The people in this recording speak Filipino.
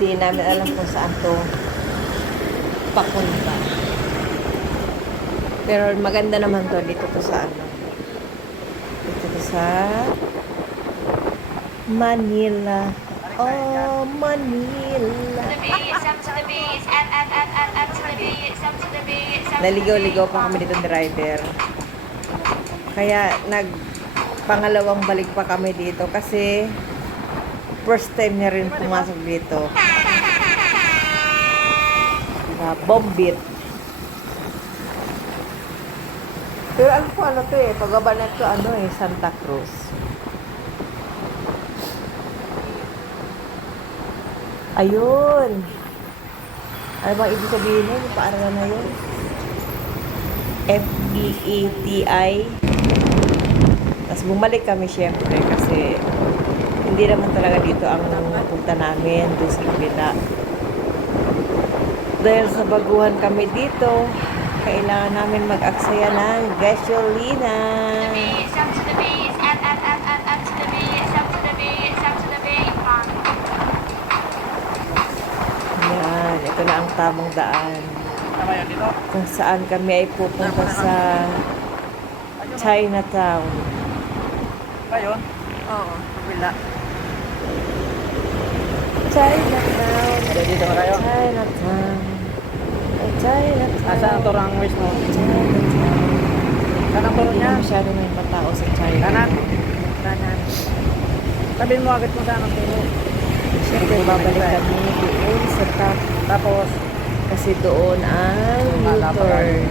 Hindi namin alam kung saan to papunta. Pero maganda naman to dito to sa ano. Dito to sa Manila. Oh, Manila. Naligaw-ligaw pa kami dito ni Ryder. Kaya pangalawang balik pa kami dito kasi first time niya rin pumasok dito. Sa Bombit. Pero alam ko ano to eh, pagaba na to ano eh, Santa Cruz. Ayun. Ano bang ibig sabihin nun? Yung paaralan na yun? F-E-E-T-I. Tapos bumalik kami syempre kasi hindi naman talaga dito ang punta namin doon sa kabila. Dahil sa baguhan kami dito, kailangan namin mag-aksaya ng gasolina. Yan, ito na ang tamang daan. Kung saan kami ay pupunta sa Chinatown. Ayun? Oo, kabila. Chinatown. Dito na kayo? Chinatown. Chinatown. Asa ang turang mismo? Chinatown. Saan ang turo Hindi niya? na masyado may matao sa China. Kanan? Kanan. Sabihin mo agad kung saan ang turo. Siyempre, babalik kami doon sa top. Tapos, Kasi doon ang U-turn.